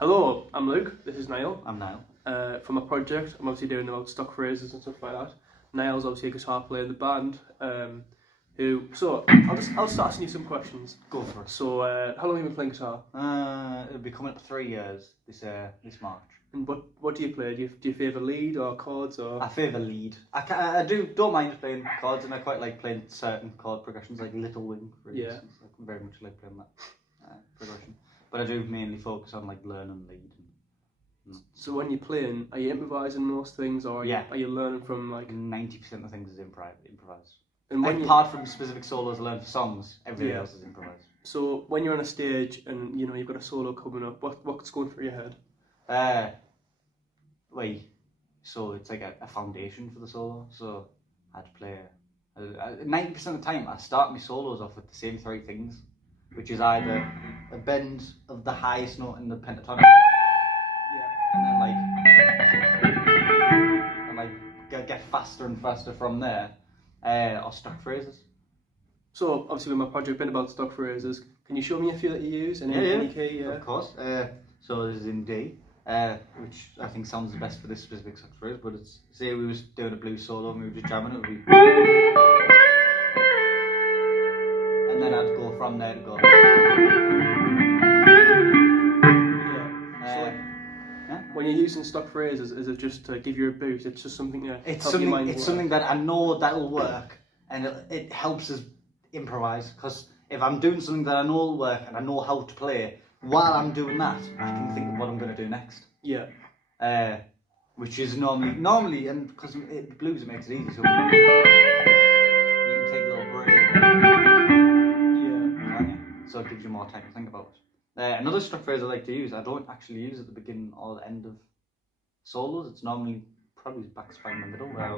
Hello, I'm Luke. This is Niall. I'm Niall. For my project, I'm obviously doing about stock phrases and stuff like that. Niall's obviously a guitar player in the band. I'll start asking you some questions. Go for it. So, how long have you been playing guitar? It'll be coming up to 3 years this March. And what do you play? Do you favour lead or chords or? I favour lead. I don't mind playing chords, and I quite like playing certain chord progressions, like Little Wing, for instance. I very much like playing that progression. But I do mainly focus on like learning lead. So when you're playing, are you improvising most things, or are you learning from like 90% of things is improvised. And apart from specific solos I learn for songs, everything else is improvised. So when you're on a stage and you've got a solo coming up, what's going through your head? So it's like a foundation for the solo. So I'd play 90% of the time I start my solos off with the same three things, which is either a bend of the highest note in the pentatonic, and then get faster and faster from there, or stock phrases. So obviously with my project been about stock phrases, can you show me a few that you use in any key? Yeah, of course. So this is in D, which I think sounds the best for this specific stock phrase. But it's, say we was doing a blues solo and we were just jamming, it would be, and then I'd go from there to go. When you're using stock phrases, is it just to give you a boost? It's just something to it's help something. Your mind it's work. Something that I know that'll work, and it helps us improvise. Because if I'm doing something that I know will work and I know how to play, while I'm doing that, I can think of what I'm going to do next. Yeah. Which is normally, and because blues it makes it easy, so you can take a little break. Yeah. So it gives you more time to think about it. Another stock phrase I like to use, I don't actually use at the beginning or the end of solos. It's normally probably back spine in the middle, where I'll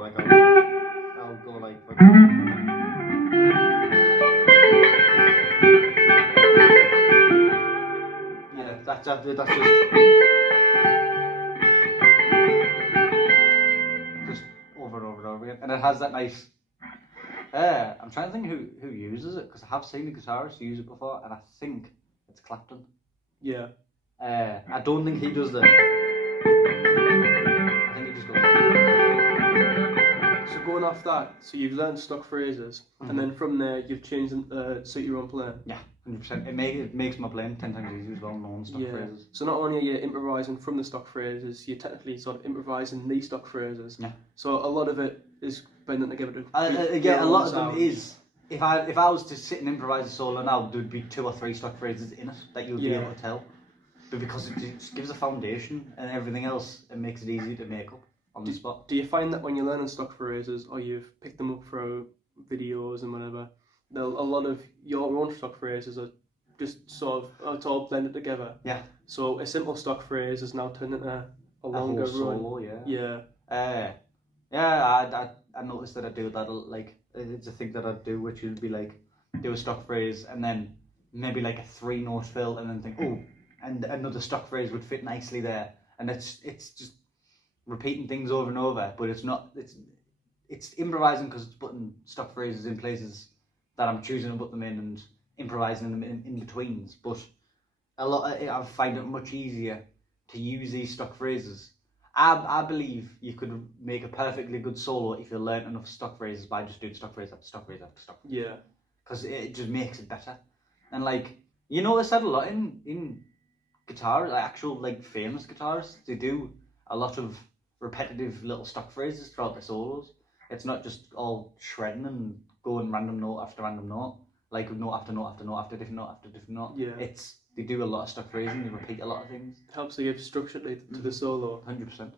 go like. Yeah, that's just over and over and over again, and it has that nice. I'm trying to think who uses it, because I have seen a guitarist use it before, and I think it's Clapton. Yeah. I don't think he does that. I think he just goes. So going off that, so you've learned stock phrases, and then from there you've changed them to suit your own playing. Yeah, 100%. It makes my playing 10 times easier as well, knowing stock phrases. So not only are you improvising from the stock phrases, you're technically sort of improvising the stock phrases. Yeah. So a lot of it is blending together. A lot of them is. If I was to sit and improvise a solo now, there'd be 2 or 3 stock phrases in it that you'll be able to tell. But because it just gives a foundation, and everything else, it makes it easy to make up on the spot. Do you find that when you're learning stock phrases, or you've picked them up through videos and whatever, a lot of your own stock phrases are just sort of, it's all blended together? Yeah. So a simple stock phrase is now turned into a longer solo, I noticed that I do that, like, it's a thing that I do, which would be like, do a stock phrase and then maybe like a 3-note fill, and then think, oh, and another stock phrase would fit nicely there, and it's just repeating things over and over, but it's improvising because it's putting stock phrases in places that I'm choosing to put them in and improvising them in betweens. But I find it much easier to use these stock phrases. I believe you could make a perfectly good solo if you learn enough stock phrases by just doing stock phrase after stock phrase after stock phrase. Yeah. Because it just makes it better. And like, you notice that a lot in guitar, like actual like famous guitarists, they do a lot of repetitive little stock phrases throughout their solos. It's not just all shredding and going random note after random note, like note after note after note after different note after different note. Yeah. They do a lot of stock phrasing, they repeat a lot of things. It helps to give structure to the solo. 100%.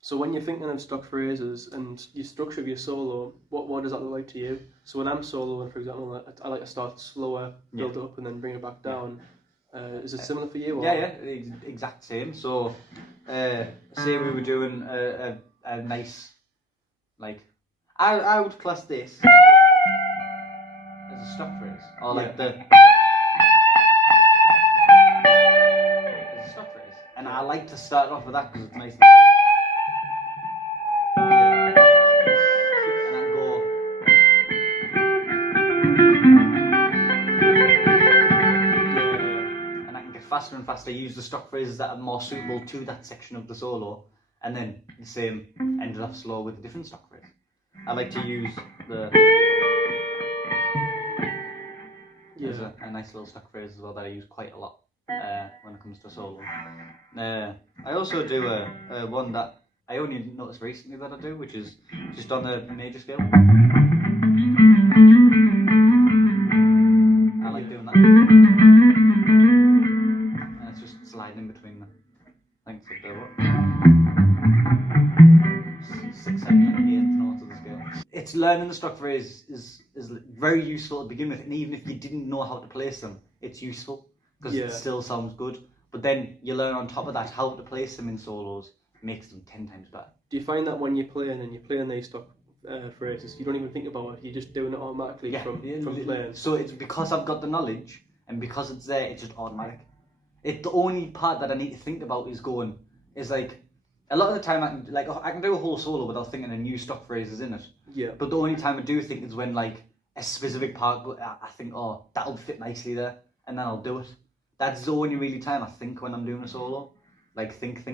So when you're thinking of stock phrases and you structure of your solo, what does that look like to you? So when I'm soloing, for example, I like to start slower, build up, and then bring it back down. Is it similar for you? Or? Yeah, exact same. So, say we were doing a nice, like, I would class this as a stock phrase, or like as a stock phrase, and I like to start off with that because it's nice. faster and faster, use the stock phrases that are more suitable to that section of the solo, and then the same ended off slow with a different stock phrase. I like to use the there's a nice little stock phrase as well that I use quite a lot when it comes to solo. I also do one that I only noticed recently that I do, which is just on the major scale. I like doing that. And it's just sliding in between them. I think it's like the 6, 7, 8 notes of the scale. It's learning the stock phrase is very useful to begin with, and even if you didn't know how to place them, it's useful because it still sounds good. But then you learn on top of that how to place them in solos, makes them 10 times better. Do you find that when you're playing these stock phrases, you don't even think about it, you're just doing it automatically from playing? So it's because I've got the knowledge, and because it's there, it's just automatic. The only part that I need to think about is like, a lot of the time I can do a whole solo without thinking of new stock phrases in it. Yeah. But the only time I do think is when like a specific part, I think, oh, that'll fit nicely there, and then I'll do it. That's the only really time I think when I'm doing a solo. Like think.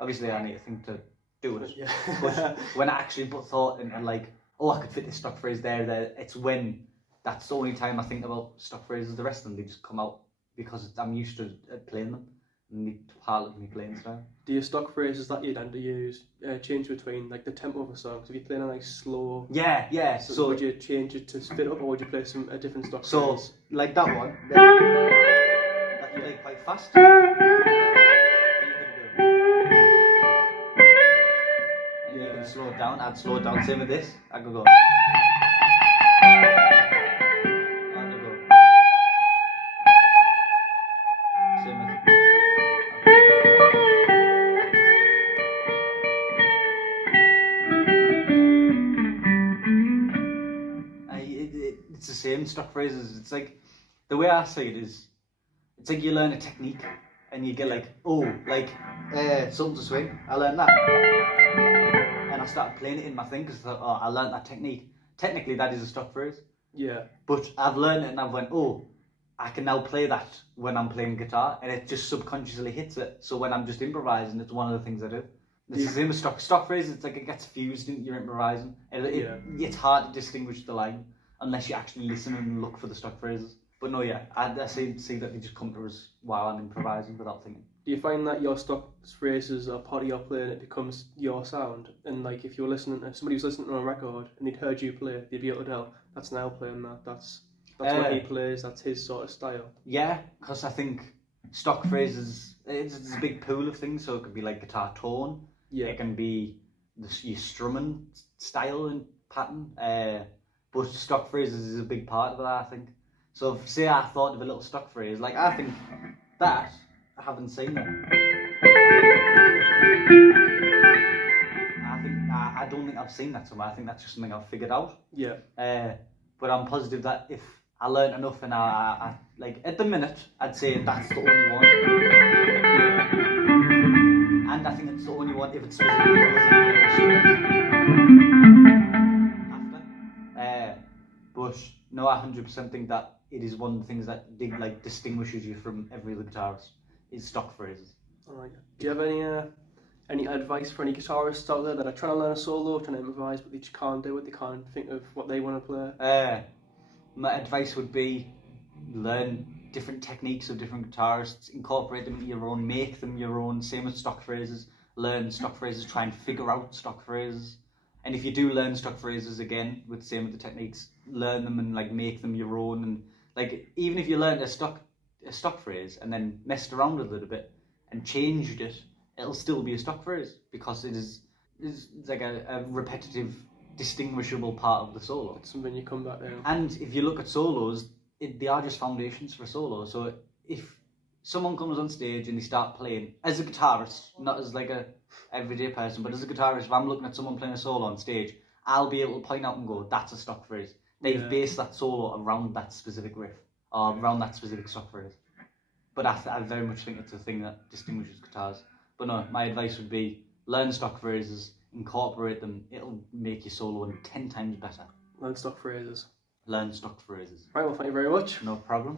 Obviously I need to think to do it. Yeah. But when I actually put thought and like, oh, I could fit this stock phrase there, it's when that's the only time I think about stock phrases. The rest of them, they just come out because I'm used to playing them. And part of me playing style. Do your stock phrases that you tend to use change between like the tempo of a song? So if you're playing a like slow, so would you change it to fit up, or would you play a different stock phrase? So like that one, that's played quite fast. And you can slow it down. I'd slow it down. Same with this. I could go. Same with. It's the same stock phrases. It's like, the way I say it is, it's like you learn a technique and you get like, something to swing. I learned that, and I started playing it in my thing because I thought, oh, I learned that technique. Technically, that is a stock phrase. Yeah. But I've learned it and I've went, oh, I can now play that when I'm playing guitar, and it just subconsciously hits it. So when I'm just improvising, it's one of the things I do. It's the same with stock phrases. It's like it gets fused into your improvising, and it's hard to distinguish the line unless you actually listen and look for the stock phrases. But no, I see that they just come to us while I'm improvising without thinking. Do you find that your stock phrases are part of your playing, it becomes your sound? And like if you're listening, if somebody was listening on a record and they'd heard you play, they'd be able to tell, that's Niall playing that, that's what he plays, that's his sort of style. Yeah, because I think stock phrases, it's a big pool of things, so it could be like guitar tone, it can be your strumming style and pattern, but stock phrases is a big part of that, I think. So if, say I thought of a little stock phrase, like I think that, I haven't seen that. I don't think I've seen that somewhere. I think that's just something I've figured out. Yeah. But I'm positive that if I learned enough and I like at the minute, I'd say that's the only one. Yeah. And I think it's the only one if it's specifically goes in after. But no, I 100% think that it is one of the things that like distinguishes you from every other guitarist is stock phrases. Alright. Do you have any advice for any guitarists out there that are trying to learn a solo, trying to improvise, but they just can't do it? They can't think of what they want to play. My advice would be learn different techniques of different guitarists, incorporate them into your own, make them your own. Same with stock phrases. Learn stock phrases, try and figure out stock phrases. And if you do learn stock phrases again, with same with the techniques, learn them and like make them your own. And like even if you learned a stock phrase and then messed around with it a bit and changed it, it'll still be a stock phrase because it's like a repetitive, distinguishable part of the solo. It's something you come back to. And if you look at solos, they are just foundations for a solo. So if someone comes on stage and they start playing as a guitarist, not as like a everyday person, but as a guitarist, if I'm looking at someone playing a solo on stage, I'll be able to point out and go, that's a stock phrase. They've based that solo around that specific riff or around that specific stock phrase. But I very much think it's a thing that distinguishes guitars. But no, my advice would be learn stock phrases, incorporate them, it'll make your solo 10 times better. Learn stock phrases. Learn stock phrases. Right, well, thank you very much. No problem.